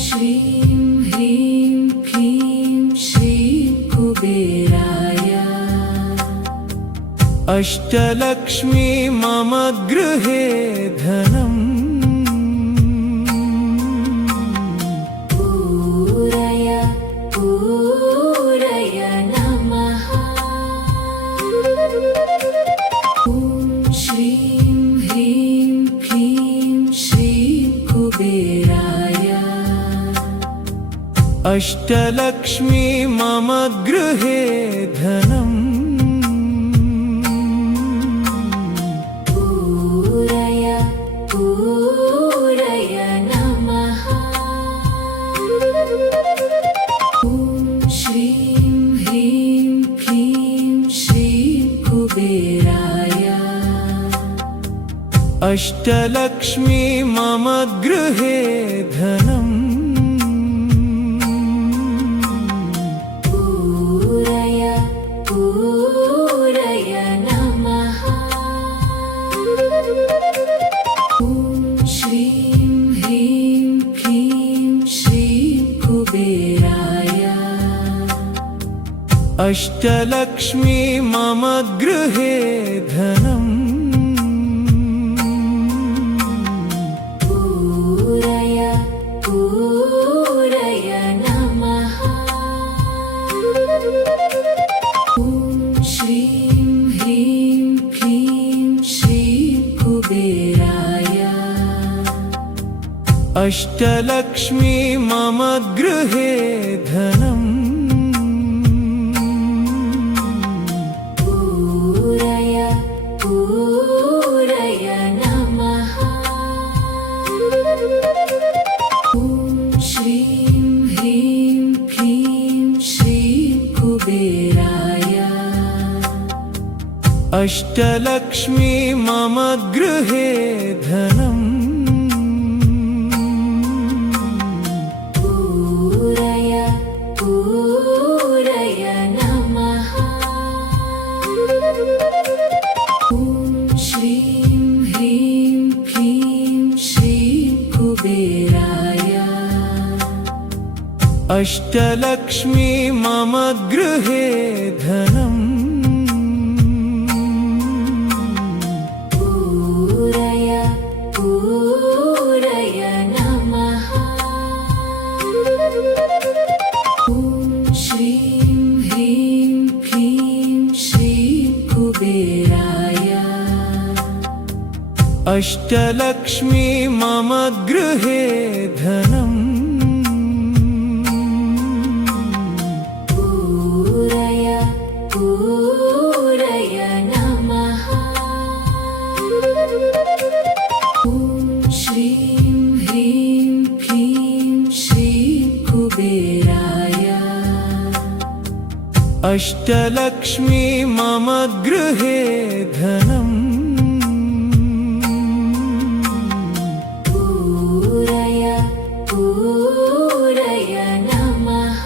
श्रीं ह्रीं क्लीं श्रीं कुबेराय। अष्टलक्ष्मी मम गृहे धनम् पूरय पूरय नमः। ॐ श्रीं ह्रीं क्लीं श्रीं कुबेराय। अष्टलक्ष्मी मम गृहे धनम् पूरय पूरय नमः। ॐ श्रीं ह्रीं क्लीं श्रीं कुबेराय। अष्टलक्ष्मी मम गृहे धनम् पूरय पूरय नमः। ॐ श्रीं ह्रीं क्लीं श्रीं कुबेराय। अष्टलक्ष्मी मम गृहे धनम् पूरय पूरय नमः। ॐ श्रीं ह्रीं क्लीं श्रीं कुबेराय। अष्टलक्ष्मी मम गृहे धनम् पूरय पूरय नमः। ॐ श्रीं ह्रीं क्लीं श्रीं कुबेराय। अष्टलक्ष्मी मम गृहे धनम् पूरय पूरय नमः। ॐ श्रीं ह्रीं क्लीं श्रीं कुबेराय। अष्टलक्ष्मी मम गृहे धनम् पूरय पूरय नमः। ॐ श्रीं ह्रीं क्लीं श्रीं कुबेराय। अष्टलक्ष्मी मम गृहे धनम् पूरय पूरय नमः। ॐ श्रीं ह्रीं क्लीं श्रीं कुबेराय। अष्टलक्ष्मी मम गृहे धनम् पूरय पूरय नमः।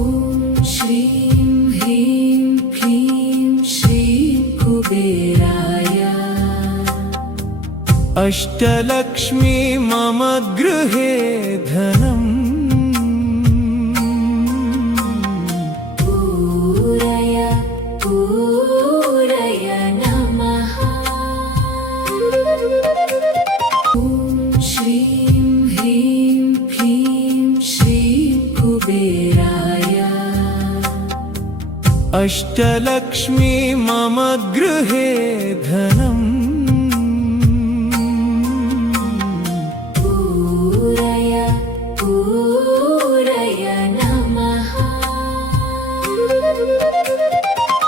ॐ श्रीं ह्रीं क्लीं श्रीं कुबेराय। अष्टलक्ष्मी मम गृहे धनम् पूरय पूरय नमः। ॐ श्रीं ह्रीं क्लीं श्रीं कुबेराय। अष्टलक्ष्मी मम गृहे धनम् पूरय पूरय नमः।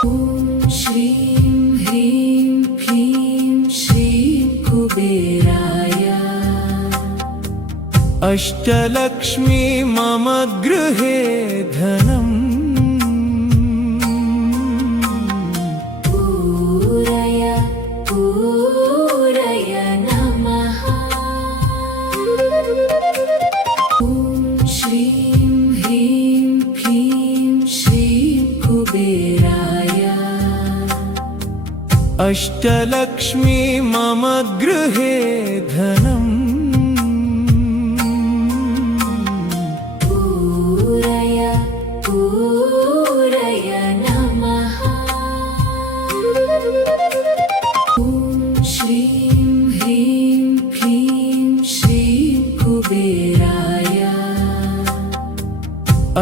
ॐ श्रीं ह्रीं क्लीं श्रीं कुबेराय। अष्टलक्ष्मी मम गृहे धनम् पूरय पूरय नमः। ॐ श्रीं ह्रीं क्लीं श्रीं कुबेराय। अष्टलक्ष्मी मम गृहे धनम्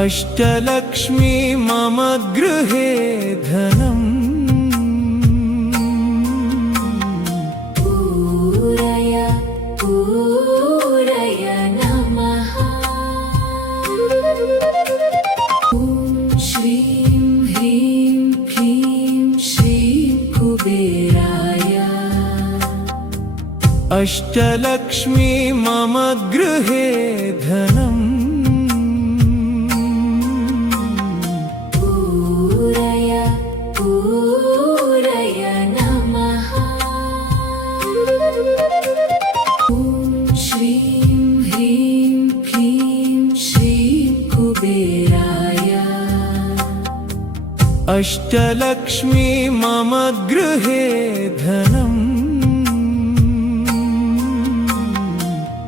अष्टलक्ष्मी मम गृहे धनम् पूरय पूरय नमः ॐ श्रीं ह्रीं क्लीं श्रीं कुबेराय अष्टलक्ष्मी मम गृहे धनम् पूरय पूरय नमः ॐ श्रीं ह्रीं क्लीं श्रीं कुबेराय अष्टलक्ष्मी मम गृहे धनम्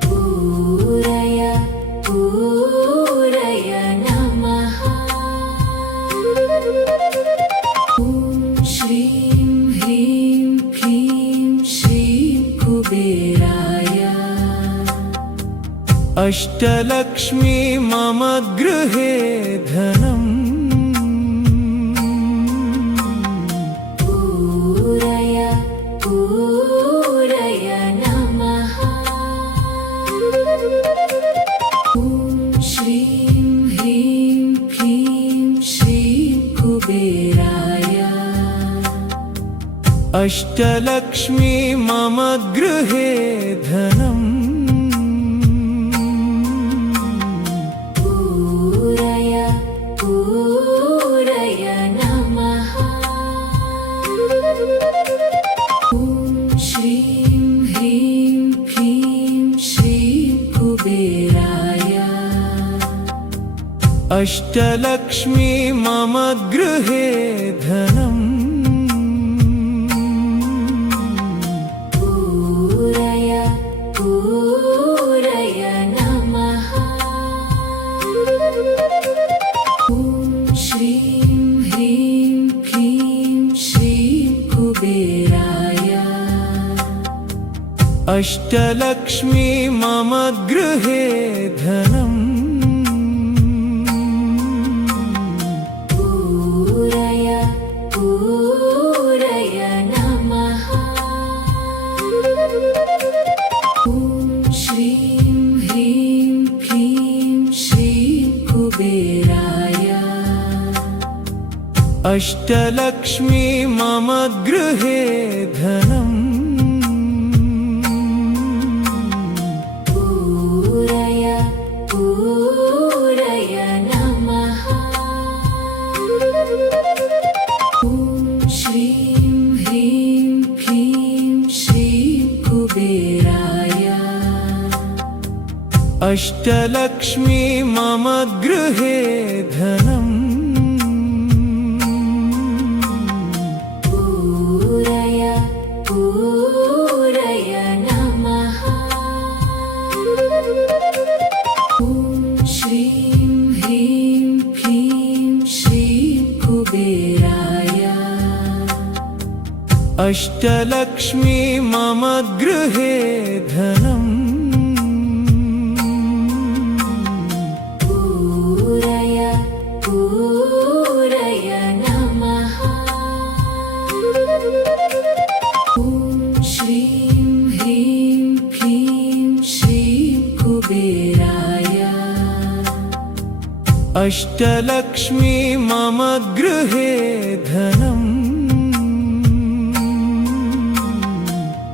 पूरय पूरय नमः ॐ श्रीं ह्रीं क्लीं श्रीं कुबेराय अष्टलक्ष्मी मम गृहे धनम् पूरय पूरय नमः ॐ श्रीं ह्रीं क्लीं श्रीं कुबेराय अष्टलक्ष्मी मम गृहे धनम् पूरय पूरय नमः ॐ श्रीं ह्रीं क्लीं श्रीं कुबेराय अष्टलक्ष्मी मम गृहे धनम् पूरय पूरय नमः ॐ श्रीं ह्रीं क्लीं श्रीं कुबेराय अष्टलक्ष्मी मम गृहे धनम् पूरय पूरय नमः ॐ श्रीं ह्रीं क्लीं श्रीं कुबेराय अष्टलक्ष्मी मम गृहे धनम् पूरय पूरय नमः ॐ श्रीं ह्रीं क्लीं श्रीं कुबेराय अष्टलक्ष्मी मम गृहे धनम् पूरय पूरय नमः ॐ श्रीं ह्रीं क्लीं श्रीं कुबेराय अष्टलक्ष्मी मम गृहे धनम् पूरय पूरय नमः ॐ श्रीं ह्रीं क्लीं श्रीं कुबेराय अष्टलक्ष्मी मम गृहे धनम्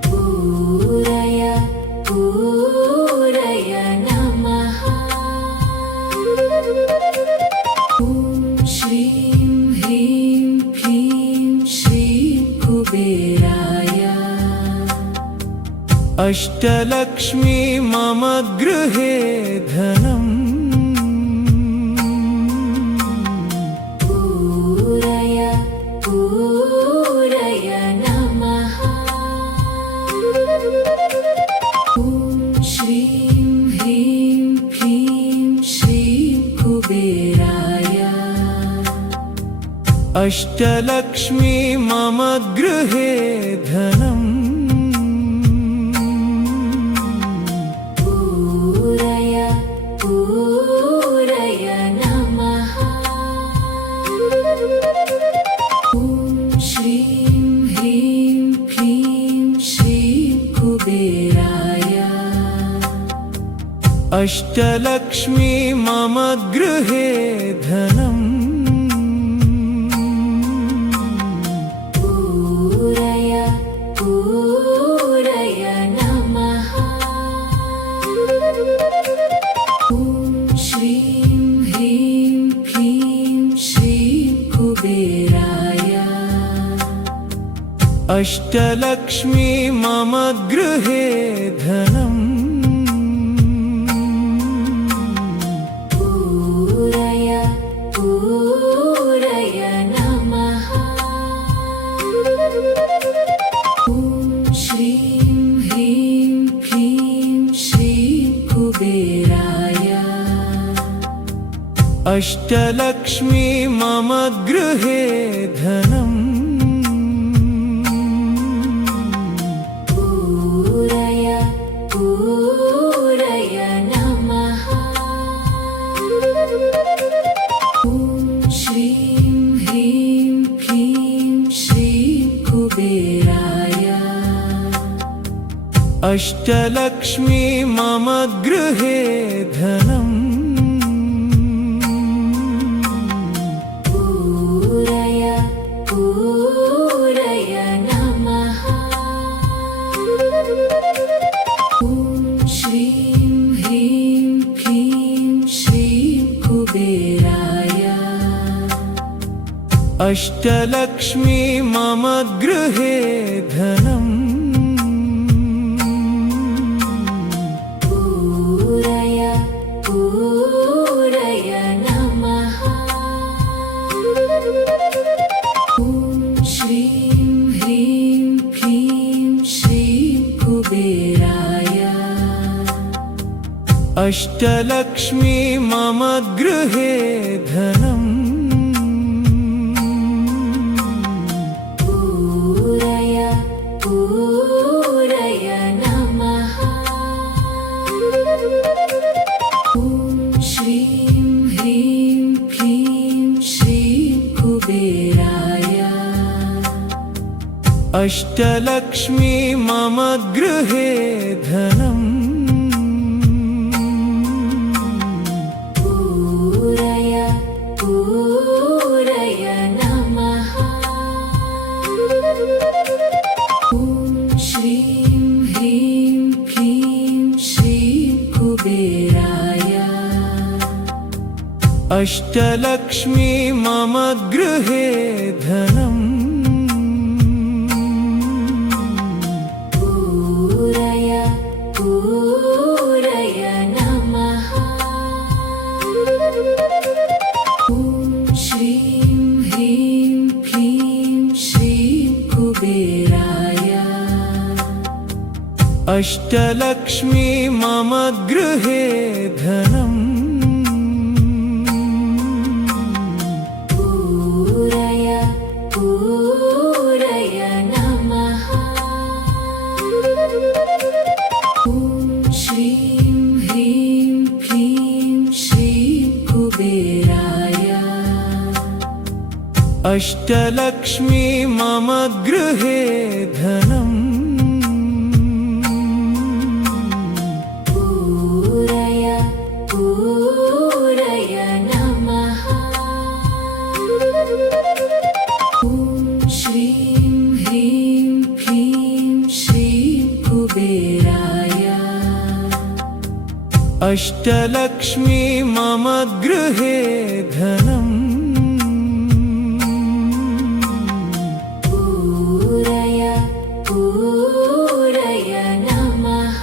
पूरय पूरय नमः ॐ श्रीं ह्रीं क्लीं श्रीं कुबेराय अष्टलक्ष्मी मम गृहे धनम् पूरय पूरय नमः ॐ श्रीं ह्रीं क्लीं श्रीं कुबेराय अष्टलक्ष्मी मम गृहे धनम् पूरय पूरय नमः अष्टलक्ष्मी मम गृहे धनम् पूरय पूरय नमः ॐ श्रीं ह्रीं क्लीं श्रीं कुबेराय अष्टलक्ष्मी मम गृहे धनम् पूरय पूरय नमः ॐ श्रीं ह्रीं क्लीं श्रीं कुबेराय अष्टलक्ष्मी मम गृहे धनम् पूरय पूरय नमः ॐ श्रीं ह्रीं क्लीं श्रीं कुबेराय अष्टलक्ष्मी मम गृहे धनम् पूरय पूरय नमः ॐ श्रीं ह्रीं क्लीं श्रीं कुबेराय अष्टलक्ष्मी मम गृहे धनम् पूरय पूरय नमः ॐ श्रीं ह्रीं क्लीं श्रीं कुबेराय अष्टलक्ष्मी मम गृहे धनम् पूरय पूरय नमः ॐ श्रीं ह्रीं क्लीं श्रीं कुबेराय अष्टलक्ष्मी मम गृहे धनम् पूरय पूरय नमः ॐ श्रीं ह्रीं क्लीं श्रीं कुबेराय अष्टलक्ष्मी मम गृहे धनम् पूरय पूरय नमः ॐ श्रीं ह्रीं क्लीं श्रीं कुबेराय अष्टलक्ष्मी मम गृहे धनम् पूरय पूरय नमः ॐ श्रीं ह्रीं क्लीं श्रीं कुबेराय अष्टलक्ष्मी मम गृहे धनम् पूरय पूरय नमः ॐ श्रीं ह्रीं क्लीं श्रीं कुबेराय अष्टलक्ष्मी मम गृहे धनम् पूरय पूरय नमः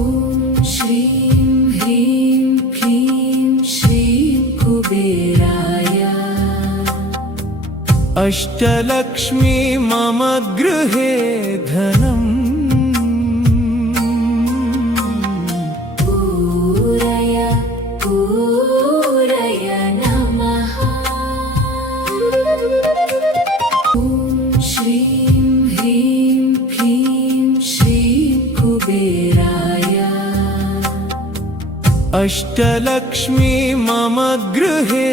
ॐ श्रीं ह्रीं क्लीं श्रीं कुबेराय अष्टलक्ष्मी मम गृहे धनम् पूरय पूरय नमः ॐ श्रीं ह्रीं क्लीं श्रीं कुबेराय अष्टलक्ष्मी मम गृहे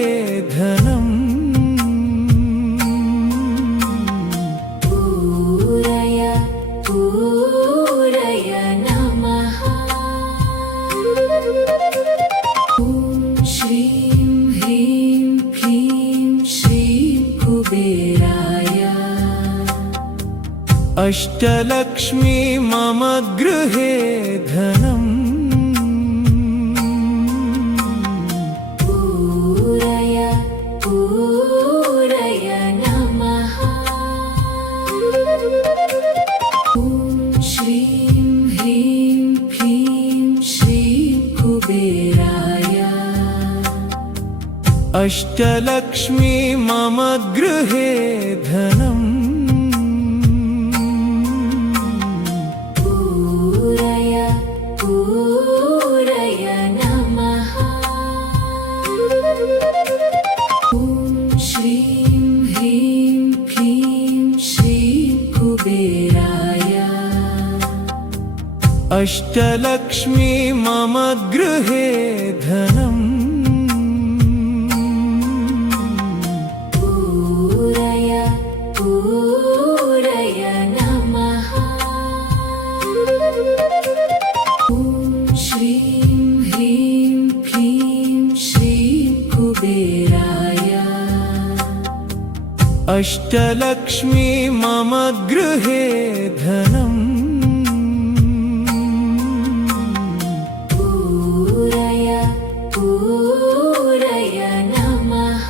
धनम् पूरय पूरय नमः अष्टलक्ष्मी मम गृहे धनम् पूरय पूरय नमः ॐ श्रीं ह्रीं क्लीं श्रीं कुबेराय अष्टलक्ष्मी मम गृहे धनम् पूरय पूरय नमः ॐ श्रीं ह्रीं क्लीं श्रीं कुबेराय अष्टलक्ष्मी मम गृहे धनम् पूरय पूरय नमः ॐ श्रीं ह्रीं क्लीं श्रीं कुबेराय अष्टलक्ष्मी मम गृहे धनम् पूरय पूरय नमः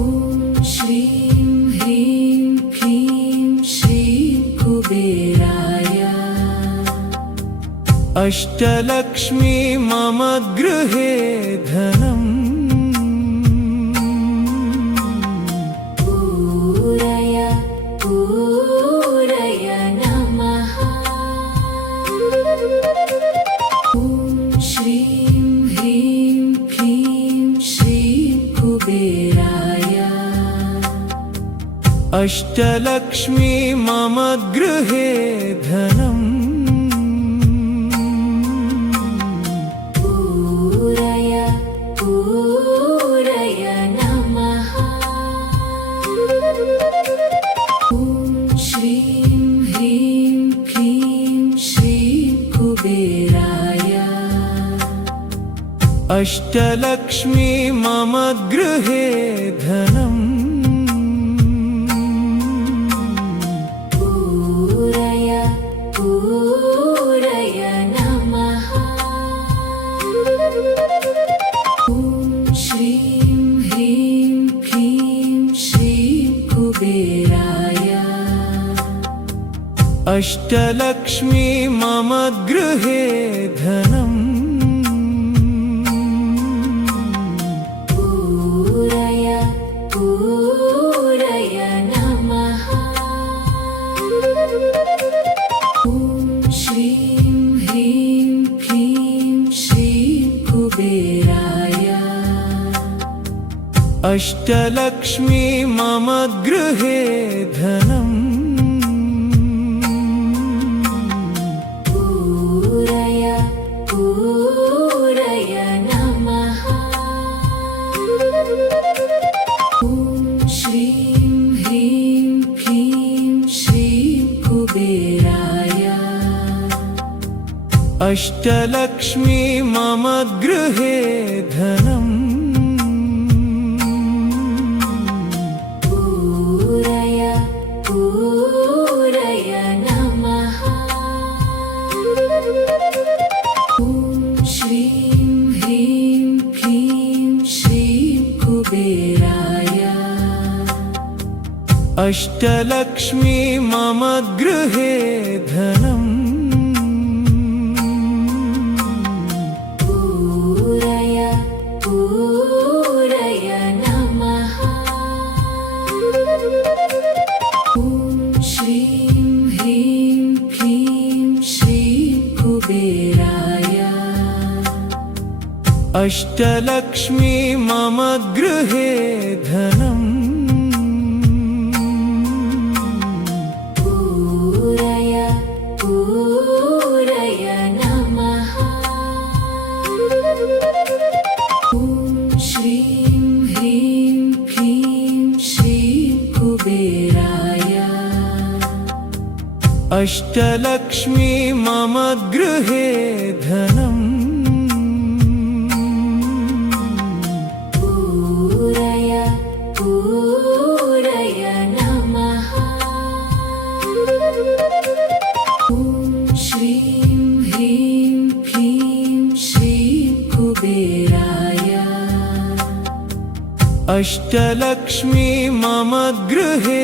ॐ श्रीं ह्रीं क्लीं श्रीं कुबेराय अष्टलक्ष्मी मम गृहे धनम् पूरय पूरय नमः ॐ श्रीं ह्रीं क्लीं श्रीं कुबेराय अष्टलक्ष्मी मम गृहे धनम् पूरय पूरय नमः ॐ श्रीं ह्रीं क्लीं श्रीं कुबेराय अष्टलक्ष्मी मम गृहे धनम् पूरय पूरय नमः ॐ श्रीं ह्रीं क्लीं श्रीं कुबेराय अष्टलक्ष्मी मम गृहे धनम् पूरय पूरय नमः ॐ श्रीं ह्रीं क्लीं श्रीं कुबेराय अष्टलक्ष्मी मम गृहे धनम् पूरय पूरय नमः ॐ श्रीं ह्रीं क्लीं श्रीं कुबेराय अष्टलक्ष्मी मम गृहे धनम् पूरय पूरय नमः ॐ श्रीं ह्रीं क्लीं श्रीं कुबेराय अष्टलक्ष्मी मम गृहे धनम् पूरय पूरय नमः ॐ श्रीं ह्रीं क्लीं श्रीं कुबेराय अष्टलक्ष्मी मम गृहे धनम् पूरय पूरय नमः ॐ श्रीं ह्रीं क्लीं श्रीं कुबेराय अष्टलक्ष्मी मम गृहे धनम् पूरय पूरय नमः अष्टलक्ष्मी मम गृहे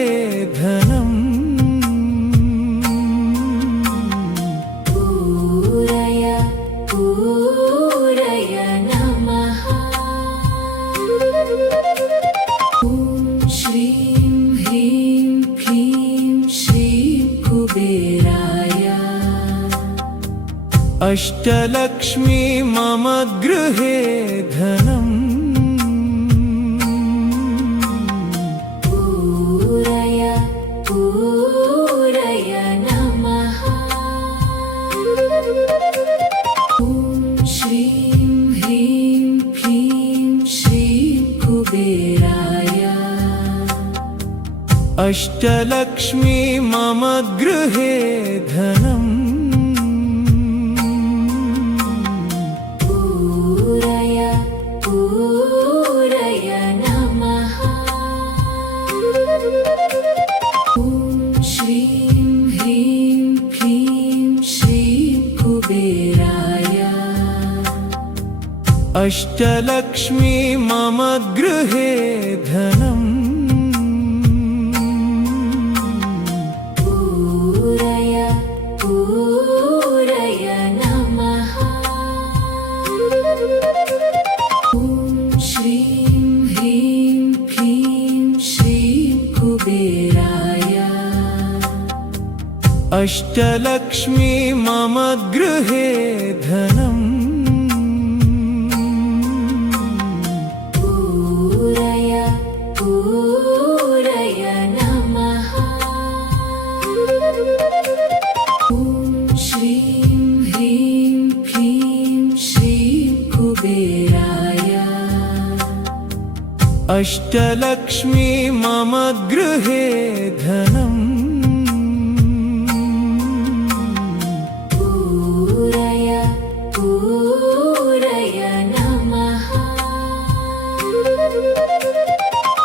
धनम् पूरय पूरय नमः ॐ श्रीं ह्रीं क्लीं श्रीं कुबेराय अष्टलक्ष्मी मम गृहे धनम् पूरय पूरय नमः ॐ श्रीं ह्रीं क्लीं श्रीं कुबेराय अष्टलक्ष्मी मम गृहे धनम् पूरय पूरय नमः ॐ श्रीं ह्रीं क्लीं श्रीं कुबेराय अष्टलक्ष्मी मम गृहे धनम् पूरय पूरय नमः ॐ श्रीं ह्रीं क्लीं श्रीं कुबेराय अष्टलक्ष्मी मम गृहे धनम् पूरय पूरय नमः ॐ श्रीं ह्रीं क्लीं श्रीं कुबेराय अष्टलक्ष्मी मम गृहे धनम् पूरय पूरय नमः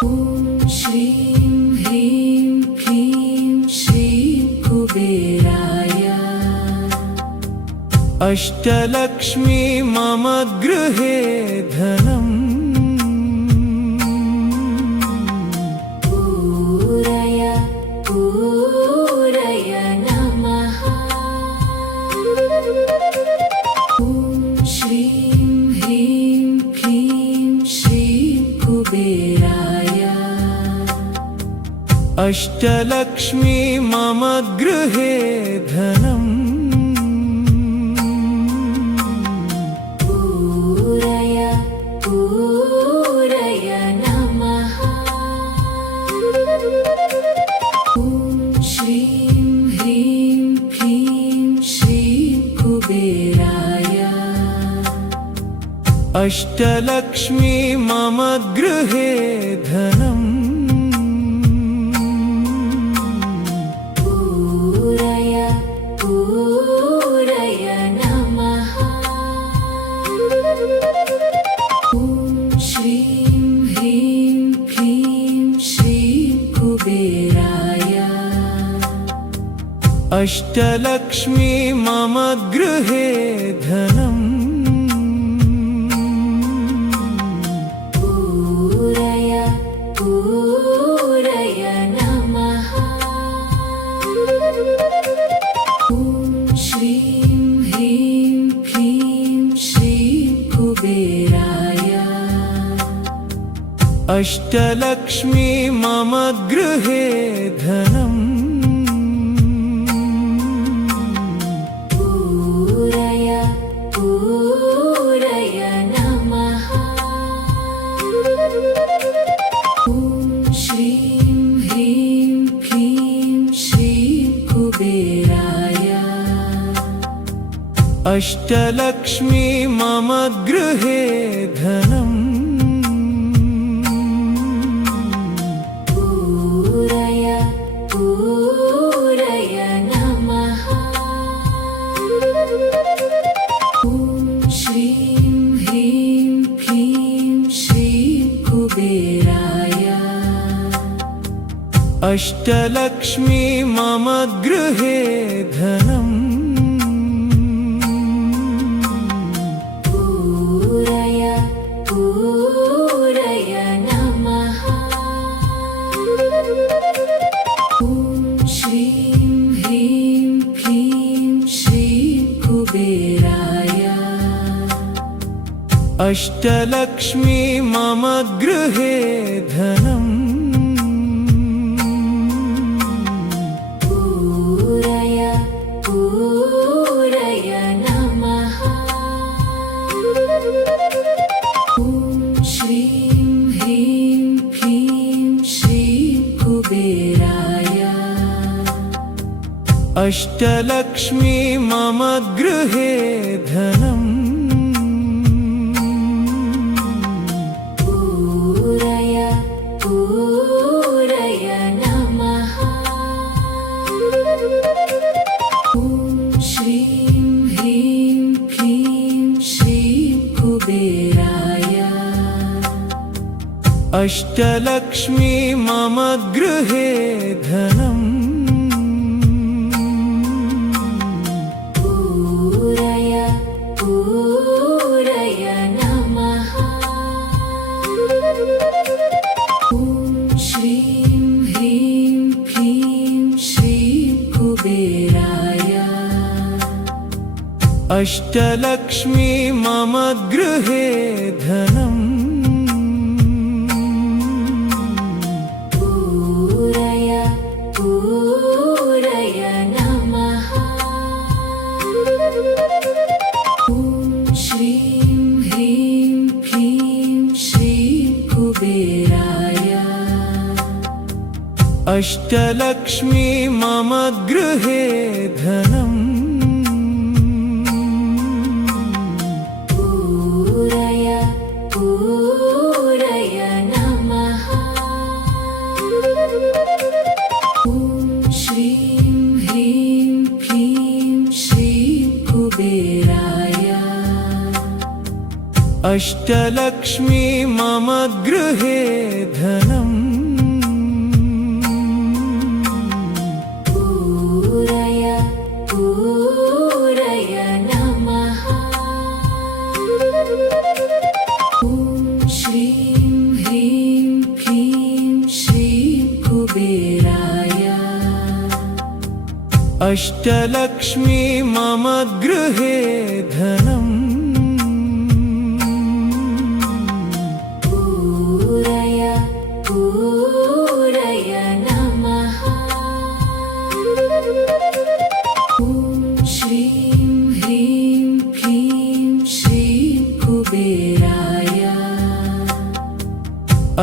ॐ श्रीं ह्रीं क्लीं श्रीं कुबेराय अष्टलक्ष्मी मम गृहे धनम् पूरय पूरय नमः ॐ श्रीं ह्रीं क्लीं श्रीं कुबेराय अष्टलक्ष्मी मम गृहे धनम् पूरय पूरय नमः ॐ श्रीं ह्रीं क्लीं श्रीं कुबेराय अष्टलक्ष्मी मम गृहे धनम् पूरय पूरय नमः ॐ श्रीं ह्रीं क्लीं श्रीं कुबेराय अष्टलक्ष्मी मम गृहे धनम् पूरय पूरय नमः ॐ श्रीं ह्रीं क्लीं श्रीं कुबेराय अष्टलक्ष्मी मम गृहे धनम् पूरय पूरय नमः ॐ श्रीं ह्रीं क्लीं श्रीं कुबेराय अष्टलक्ष्मी मम गृहे धनम् पूरय पूरय नमः ॐ श्रीं ह्रीं क्लीं श्रीं कुबेराय अष्टलक्ष्मी मम गृहे धनम् पूरय पूरय नमः अष्टलक्ष्मी मम गृहे धनम् पूरय पूरय नमः ॐ श्रीं ह्रीं क्लीं श्रीं कुबेराय अष्टलक्ष्मी मम गृहे धनम् पूरय पूरय नमः ॐ श्रीं ह्रीं क्लीं श्रीं कुबेराय अष्टलक्ष्मी मम गृहे धनम् पूरय पूरय नमः ॐ श्रीं ह्रीं क्लीं श्रीं कुबेराय अष्टलक्ष्मी मम गृहे धनम् पूरय पूरय नमः ॐ श्रीं ह्रीं क्लीं श्रीं कुबेराय अष्टलक्ष्मी मम गृहे धनम् पूरय पूरय नमः ॐ श्रीं ह्रीं क्लीं श्रीं कुबेराय अष्टलक्ष्मी मम गृहे धनम् पूरय पूरय नमः ॐ श्रीं ह्रीं क्लीं श्रीं कुबेराय अष्टलक्ष्मी मम गृहे धनम् पूरय पूरय नमः ॐ श्रीं ह्रीं क्लीं श्रीं कुबेराय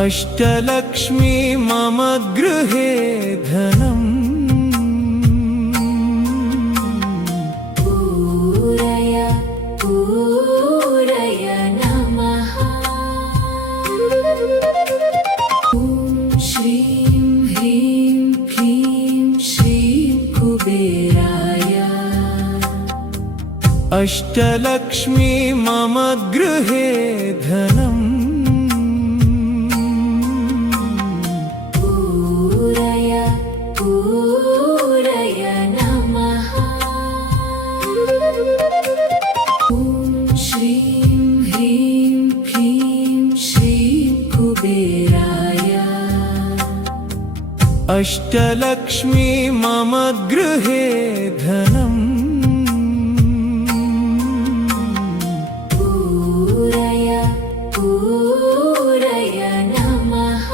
अष्टलक्ष्मी मम गृहे धनम् पूरय पूरय नमः ॐ श्रीं ह्रीं क्लीं श्रीं कुबेराय अष्टलक्ष्मी मम गृहे धनम् पूरय पूरय नमः ॐ श्रीं ह्रीं क्लीं श्रीं कुबेराय अष्टलक्ष्मी मम गृहे धनम् पूरय पूरय नमः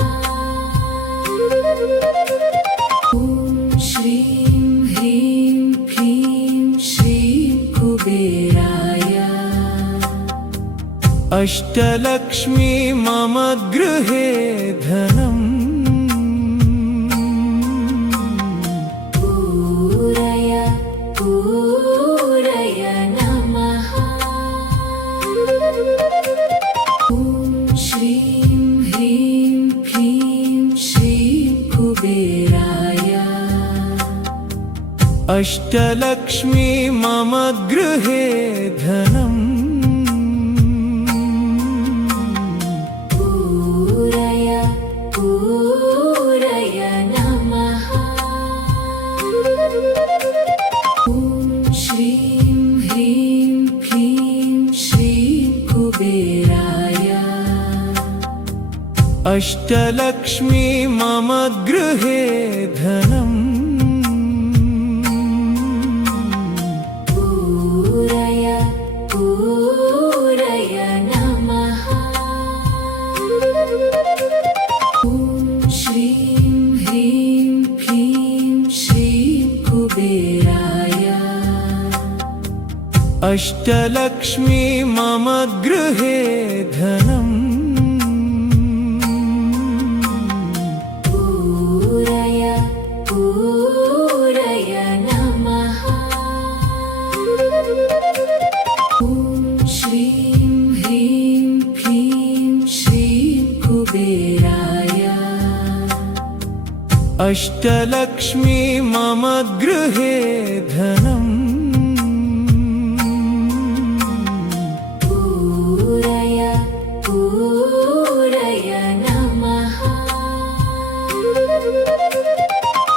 ॐ श्रीं ह्रीं क्लीं श्रीं कुबेराय अष्टलक्ष्मी मम गृहे धनम् पूरय पूरय नमः ॐ श्रीं ह्रीं क्लीं श्रीं कुबेराय अष्टलक्ष्मी मम गृहे धनम् पूरय पूरय नमः ॐ श्रीं ह्रीं क्लीं श्रीं कुबेराय अष्टलक्ष्मी मम गृहे धनम् पूरय पूरय नमः कुबेराय अष्टलक्ष्मी मम गृहे धनम् पूरय पूरय नमः ॐ श्रीं ह्रीं क्लीं श्रीं कुबेराय अष्टलक्ष्मी मम गृहे धनम् पूरय पूरय नमः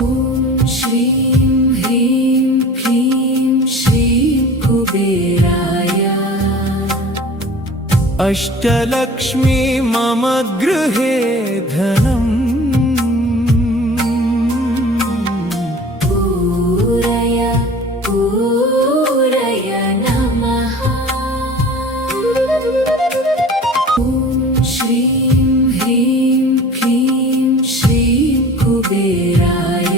ॐ श्रीं ह्रीं क्लीं श्रीं कुबेराय अष्टलक्ष्मी मम गृहे धनम् पूरय पूरय नमः ॐ श्रीं ह्रीं क्लीं श्रीं कुबेराय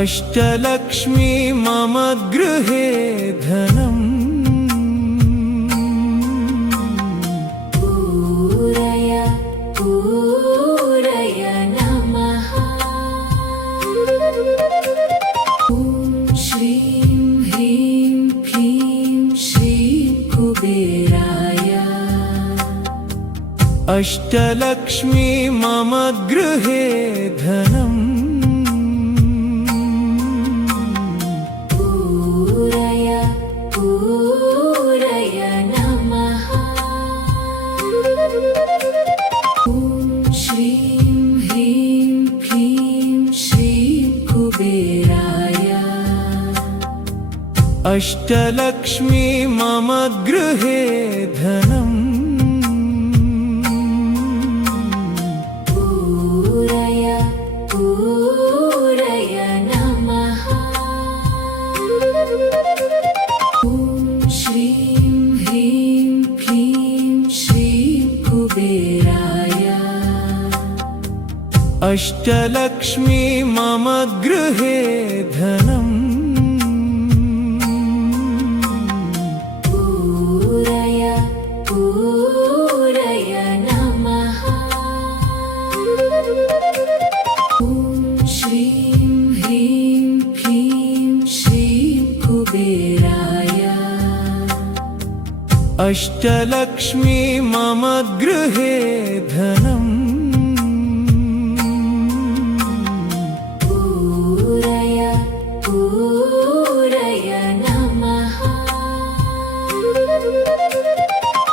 अष्टलक्ष्मी मम गृहे धनम् पूरय पूरय नमः ॐ श्रीं ह्रीं क्लीं श्रीं कुबेराय अष्टलक्ष्मी मम गृहे धनम् पूरय पूरय नमः ॐ श्रीं ह्रीं क्लीं श्रीं कुबेराय अष्टलक्ष्मी मम गृहे धनम् पूरय पूरय नमः ॐ श्रीं ह्रीं क्लीं श्रीं कुबेराय अष्टलक्ष्मी मम गृहे धनम् पूरय पूरय नमः ॐ श्रीं ह्रीं क्लीं श्रीं कुबेराय अष्टलक्ष्मी मम गृहे धनम् पूरय पूरय नमः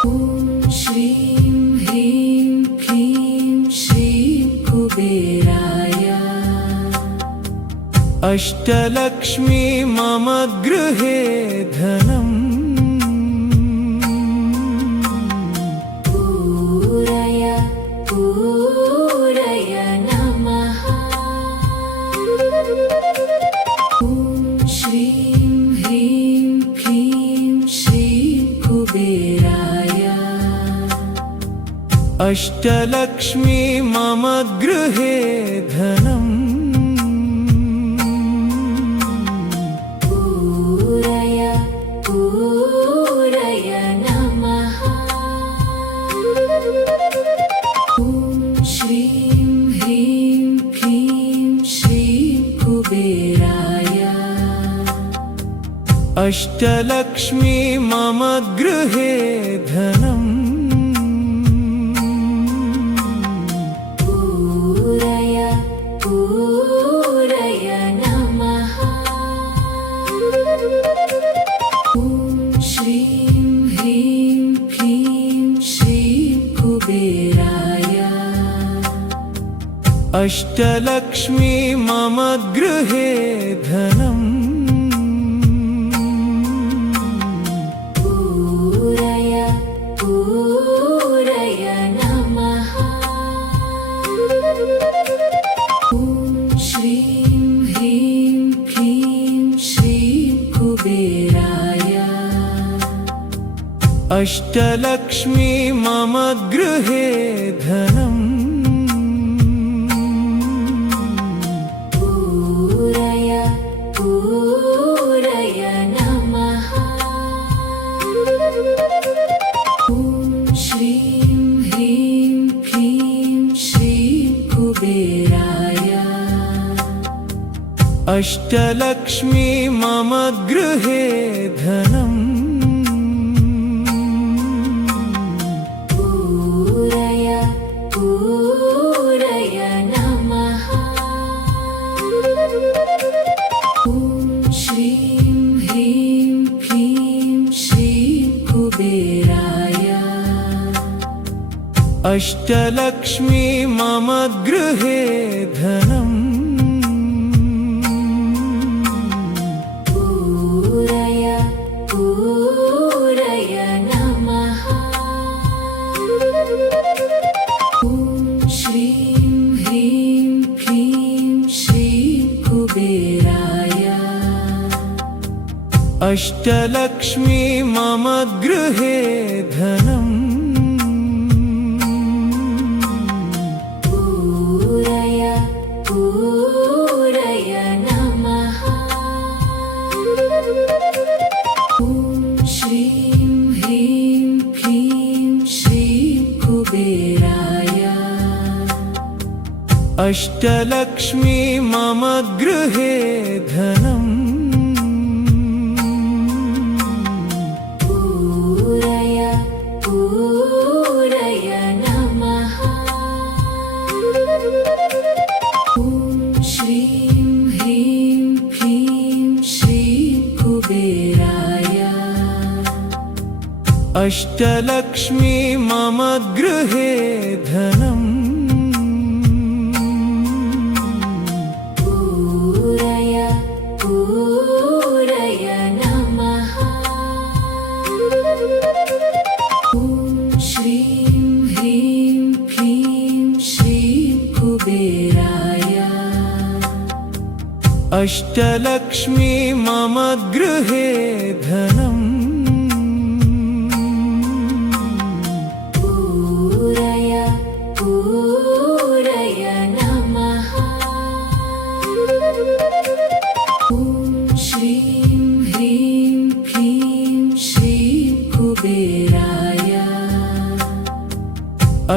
ॐ श्रीं ह्रीं क्लीं श्रीं कुबेराय अष्टलक्ष्मी मम गृहे धनम् पूरय पूरय नमः ॐ श्रीं ह्रीं क्लीं श्रीं कुबेराय अष्टलक्ष्मी मम गृहे धनम् पूरय पूरय नमः ॐ श्रीं ह्रीं क्लीं श्रीं कुबेराय अष्टलक्ष्मी मम गृहे धनम् पूरय पूरय नमः ॐ श्रीं ह्रीं क्लीं श्रीं कुबेराय अष्टलक्ष्मी मम गृहे धनम् पूरय पूरय नमः ॐ श्रीं ह्रीं क्लीं श्रीं कुबेराय अष्टलक्ष्मी मम गृहे धनम् पूरय अष्टलक्ष्मी मम गृहे धनम् पूरय पूरय नमः ॐ श्रीं ह्रीं क्लीं श्रीं कुबेराय अष्टलक्ष्मी मम गृहे धनम् पूरय पूरय नमः ॐ श्रीं ह्रीं क्लीं श्रीं कुबेराय अष्टलक्ष्मी मम गृहे धनम् पूरय पूरय नमः ॐ श्रीं ह्रीं क्लीं श्रीं कुबेराय अष्टलक्ष्मी मम गृहे धनम् पूरय पूरय नमः ॐ श्रीं ह्रीं क्लीं श्रीं कुबेराय अष्टलक्ष्मी मम गृहे धनम् पूरय पूरय नमः ॐ श्रीं ह्रीं क्लीं श्रीं कुबेराय अष्टलक्ष्मी मम गृहे धनम् पूरय पूरय नमः ॐ श्रीं ह्रीं क्लीं श्रीं कुबेराय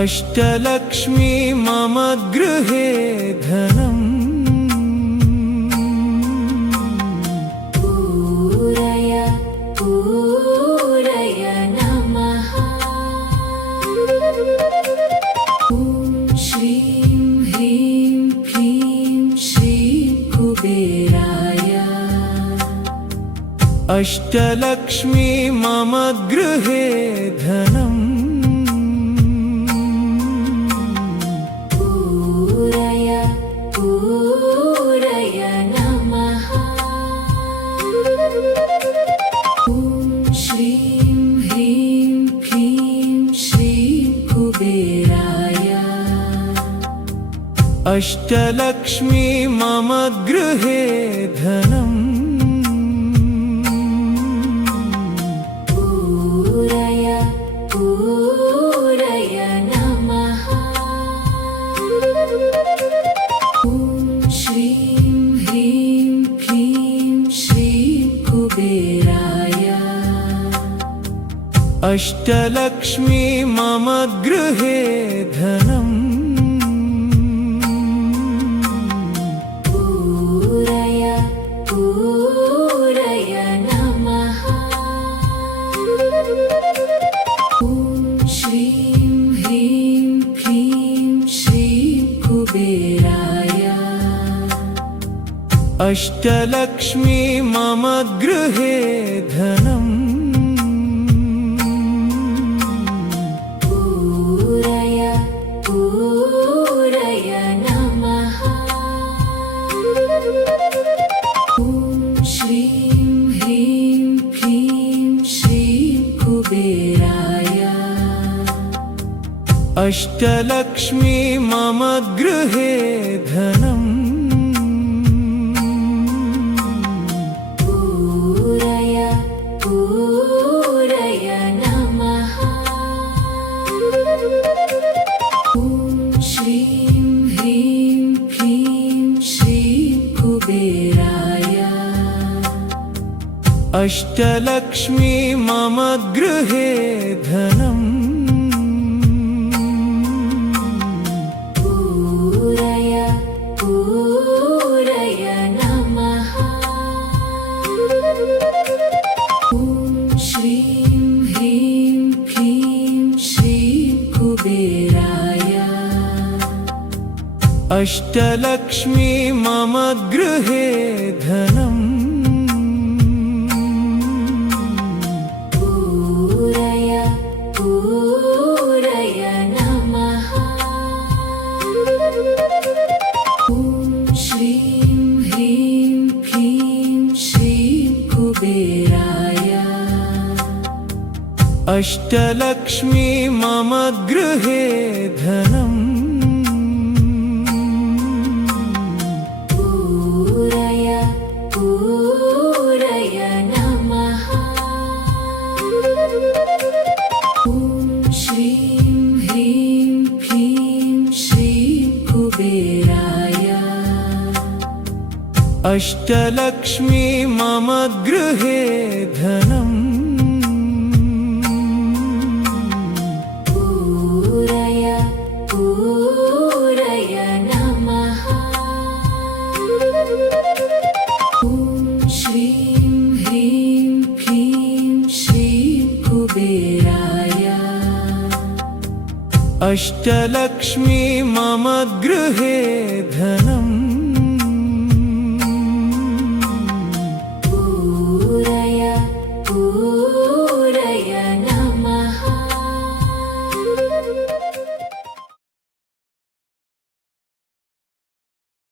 अष्टलक्ष्मी मम गृहे धनम् पूरय पूरय नमः ॐ श्रीं ह्रीं क्लीं श्रीं कुबेराय अष्टलक्ष्मी मम गृहे धनम् पूरय पूरय नमः ॐ श्रीं ह्रीं क्लीं श्रीं कुबेराय अष्टलक्ष्मी मम गृहे धनम् पूरय पूरय नमः ॐ श्रीं ह्रीं क्लीं श्रीं कुबेराय अष्टलक्ष्मी मम गृहे धनम् पूरय पूरय नमः ॐ श्रीं ह्रीं क्लीं श्रीं कुबेराय अष्टलक्ष्मी मम गृहे धनम् पूरय पूरय नमः ॐ श्रीं ह्रीं क्लीं श्रीं कुबेराय अष्टलक्ष्मी मम गृहे धनम् पूरय पूरय नमः ॐ श्रीं ह्रीं क्लीं श्रीं कुबेराय अष्टलक्ष्मी मम गृहे धनम् पूरय पूरय नमः अष्टलक्ष्मी मम गृहे धनम् पूरय पूरय नमः ॐ श्रीं ह्रीं क्लीं श्रीं कुबेराय अष्टलक्ष्मी मम गृहे धनम् पूरय पूरय नमः ॐ श्रीं ह्रीं क्लीं श्रीं कुबेराय अष्टलक्ष्मी मम गृहे धनम् पूरय पूरय नमः ॐ श्रीं ह्रीं क्लीं श्रीं कुबेराय अष्टलक्ष्मी मम गृहे धनम्